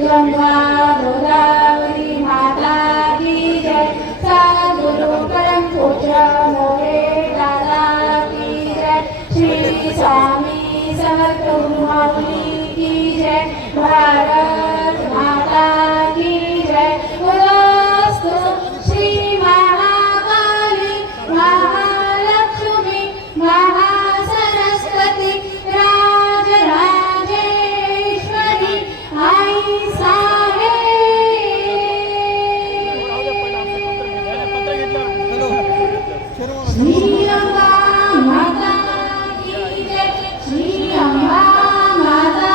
गंगा गोदावरी माता की जय। सद्गुरु परम पूज्य मोरे दादा की जय। श्री स्वामी समर्थ माऊली की जय। भारत माता की जय। बोलो श्री महाकाली महालक्ष्मी महासरस्वती राजराजेश्वरी आई साहेब। श्री अंबा माता की जय। श्री अंबा माता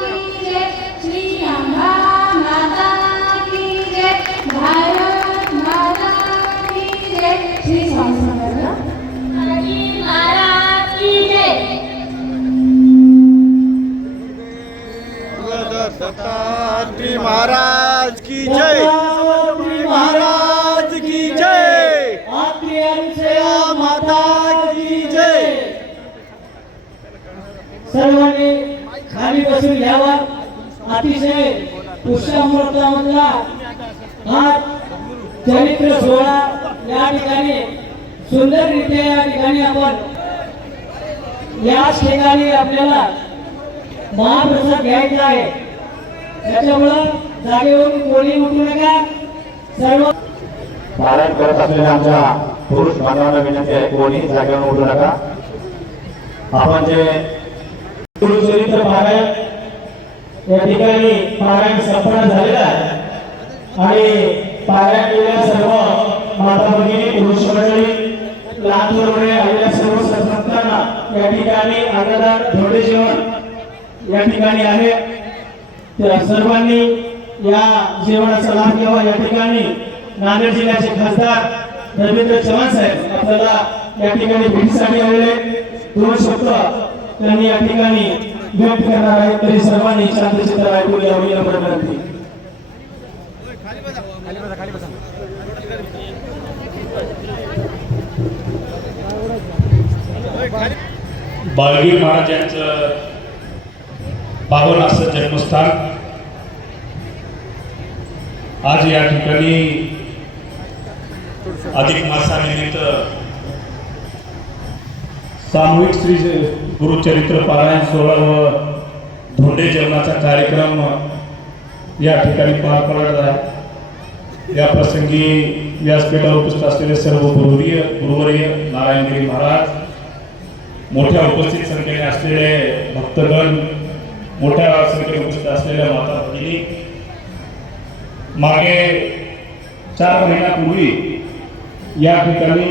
की जय। श्री अंबा माता की जय। भारत माता की जय। श्री स्वामी समर्थ महाराज की जय। दत्तात्रेय महाराज की जय। महाराज की जय। माता की जय। सर्वांनी खाली बसून घ्यावा। अतिशय पुष्यामृतामधला हा चरित्र सोहळा या ठिकाणी सुंदररित्या या ठिकाणी आपण याच ठिकाणी आपल्याला महाप्रसाद घ्यायचा आहे। त्याच्यामुळं जागेवरून कोणी उठू नका। सर्व पारायण करत असलेल्या आमच्या पुरुष बांधवांना विनंती आहे, कोणी जागेवरून उठू नका। आपण जे गुरुचरित्र पारायण या ठिकाणी पारायण संपन्न झालेला आहे आणि पारायण केलेल्या सर्व माता भगिनी पुरुष मंडळी लहान मुले आलेल्या सर्व संतांना या ठिकाणी अन्नदान धोंडे जेवण या ठिकाणी आहे। त्या सर्वांनी या जेवणाचा लाभ घ्यावा। या ठिकाणी नांदेड जिल्ह्याचे खासदार रवींद्र चव्हाण साहेब आपल्याला या ठिकाणी भेटीसाठी आलेले। दोन शब्द त्यांनी या ठिकाणी व्यक्त करणार आहेत, तरी सर्वांनी शांतचित्त ऐकून घ्यावी या विनंती। बाळगीर महाराज यांचं पावन असं जन्मस्थान आज या ठिकाणी अधिक मासानिमित्त सामूहिक श्री गुरुचरित्र पारायण सोहळा व धोंडे जेवणाचा कार्यक्रम या ठिकाणी पार पडत आहे। या प्रसंगी व्यासपीठावर उपस्थित असलेले सर्व गुरुवर्य नारायणगिरी महाराज, मोठ्या उपस्थित संख्येने असलेले भक्तगण, मोठ्या संख्येने उपस्थित असलेल्या माता भगिनी, मागे 4 महिन्यापूर्वी या ठिकाणी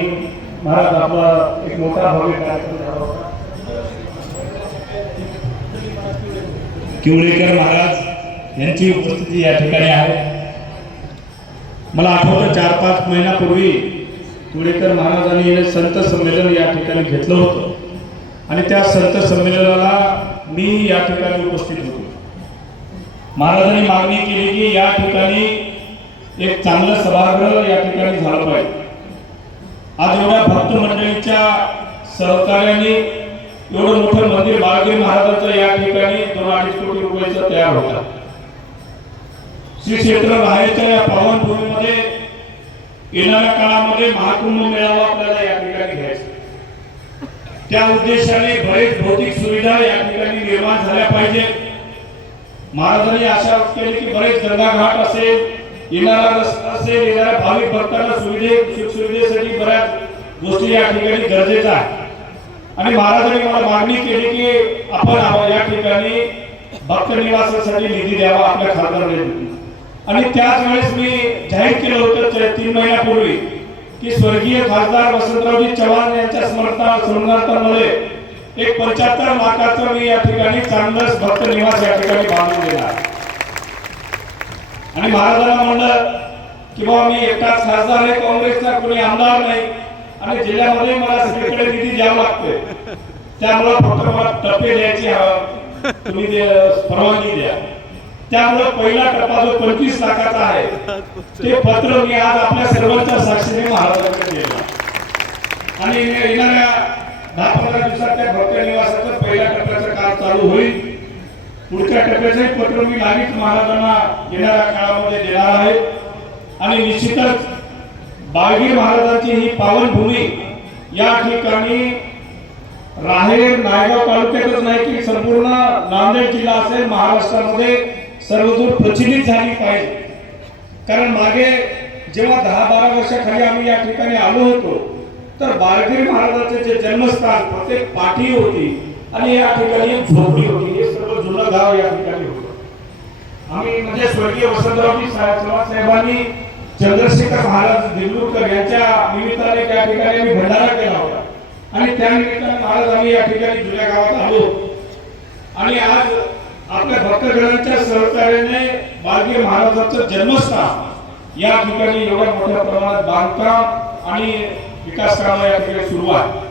महाराज आपला एक मोठा भव्य कार्यक्रम झाला होता। किवळेकर महाराज यांची उपस्थिती या ठिकाणी आहे। मला आठवतं 4-5 महिन्यापूर्वी किवळेकर महाराजांनी संत संमेलन या ठिकाणी घेतलं होतं आणि त्या संत संमेलनाला मी या ठिकाणी उपस्थित होतो। महाराजांनी मागणी केली की या ठिकाणी एक चांगलं सभागृह या ठिकाणी झालं पाहिजे। आज एवढ्या भक्त मंडळीच्या सहकार्याने एवढं मोठं मंदिर बाळगीर महाराजांचं या ठिकाणी 2-2.5 कोटी रुपयाचं तयार होता। श्री क्षेत्र बाहेरच्या या पावनभूमीमध्ये येणाऱ्या काळामध्ये महाकुंभ मेळावा आपल्याला या ठिकाणी घ्यायचा। त्या उद्देशाने बरेच भौतिक सुविधा या ठिकाणी निर्माण झाल्या पाहिजे। महाराजांनी आशा केली की बरेच गंगाघाट असेल, येणारा रस्ता असेल, येणाऱ्या भाविक भक्तांना सुविधेसाठी बऱ्याच गोष्टी या ठिकाणी गरजेच्या आहेत। आणि महाराजांनी मला मागणी केली की आपण या ठिकाणी भक्त निवासासाठी निधी द्यावा आपल्या खासदारांनी। आणि त्याच वेळेस मी जाहीर केलं होतं 3 महिन्यापूर्वी की स्वर्गीय खासदार वसंतरावजी चव्हाण यांच्या स्मरणार्थामध्ये एक 75 लाखाचं मी या ठिकाणी चांगलंच भक्त निवास या ठिकाणी बांधून देणार। आणि महाराजांना म्हणलं की बाबा मी एकटाच खासदार आहे, काँग्रेसचा कोणी आमदार नाही आणि जिल्ह्यामध्ये मला सगळीकडे निधी द्यावा लागतोय, त्यामुळे फक्त मला टप्पे द्यायची तुम्ही परवानगी द्या। त्यामुळे पहिला टप्पा जो 25 लाखाचा आहे ते पत्र मी आज आपल्या सर्वांच्या साक्षीने महाराजांकडे दिलं आणि येणाऱ्या 10-15 दिवसात त्या भक्त निवासाचं पहिल्या टप्प्याचं काम चालू होईल। पुढच्या टप्प्याचे पत्र मी लागलीच महाराजांना येणाऱ्या काळामध्ये देणार आहे आणि निश्चितच बाळगीर महाराजांची ही पावनभूमी या ठिकाणी राहेर नायगाव तालुक्यातच नाही की संपूर्ण नांदेड जिल्हा असेल महाराष्ट्रामध्ये सर्वदूर प्रचलित झाली पाहिजे. कारण मागे जेव्हा 10-12 वर्षाखाली आम्ही या ठिकाणी आलो होतो तर बाळगीर महाराजांचे जे जन्मस्थान प्रत्येक पाठी होती आणि या ठिकाणी एक झोपडी होती. हे सर्व जुनं गाव या ठिकाणी होतं. आम्ही म्हणजे स्वर्गीय वसंतरावजी साहेबांनी चंद्रशेखर महाराज देगलूरकर यांच्या निमित्ताने त्या ठिकाणी आम्ही भंडारा केला होता आणि त्या निमित्ताने महाराज आम्ही या ठिकाणी जुन्या गावात आलो आणि आज आपल्या भक्तगणांच्या सहकार्याने बाळगीर महाराजांचं जन्मस्थान या ठिकाणी एवढ्या मोठ्या प्रमाणात बांधकाम आणि विकास कामं या ठिकाणी सुरू आहे.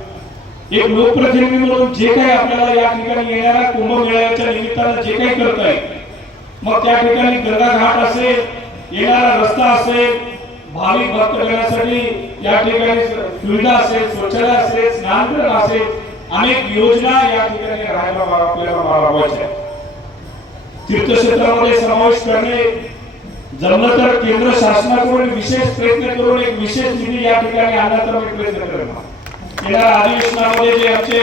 एक लोकप्रतिनिधी म्हणून जे काही आपल्याला या ठिकाणी येणाऱ्या कुंभमेळ्याच्या निमित्तानं जे काही करता येईल मग त्या ठिकाणी गंगा घाट असेल, येणारा रस्ता असेल, भाविक भक्तगणांसाठी या ठिकाणी सुविधा असेल, शौचालय असेल, स्नानगृह असेल, अनेक योजना या ठिकाणी आपल्याला राबवायच्या. तीर्थक्षेत्रामध्ये समावेश करणे जमलं तर केंद्र शासनाकडून विशेष प्रयत्न करून एक विशेष निधी या ठिकाणी आणण्याचा मी प्रयत्न करणार. येणाऱ्या अधिवेशनामध्ये जे आमचे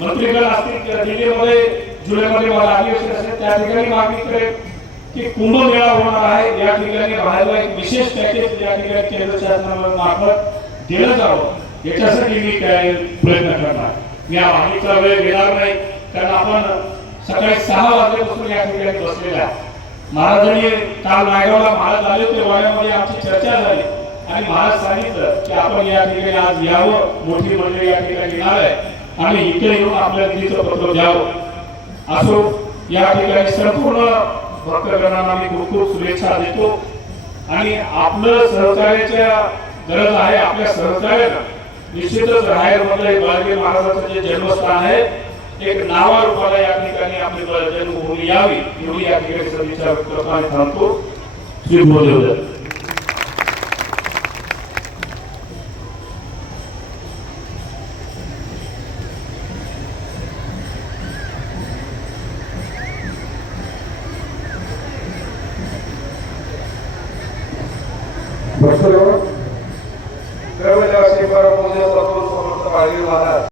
मंत्रीगण असतील दिल्लीमध्ये जुलैमध्ये मला अधिवेशन असेल त्या ठिकाणी मागणी करेल की कुंभमेळा होणार आहे या ठिकाणी राहायला एक विशेष पॅकेज या ठिकाणी केंद्र शासनामार्फत दिलं जावं याच्यासाठी मी काय प्रयत्न करणार. मी आधीचा वेळ घेणार नाही कारण आपण सकाळी 6 वाजल्यापासून या ठिकाणी बसलेला आहे. महाराजांनी काल नायगावला महाराज आले होते, वाड्यामध्ये आमची चर्चा झाली आणि महाराज सांगितलं की आपण या ठिकाणी आज यावं, मोठी मंडळी या ठिकाणी येणार आहे आणि इथे येऊन आपल्या निधीचं पत्र द्यावं. असो या ठिकाणी संपूर्ण भक्तगणांना मी खूप खूप शुभेच्छा देतो आणि आपलं सहकार्याच्या गरज आहे. आपल्या सहकार्याला निश्चितच राहेरमध्ये बाळगीर महाराजांचं जे जन्मस्थान आहे एक नावारूपाला या ठिकाणी आपली जन्मभूमी यावी एवढी या ठिकाणी सदिच्छा व्यक्त करताना थांबतो. श्री गुरुदेव. भक्तगण, कर्मचारी बाळगीर महाराज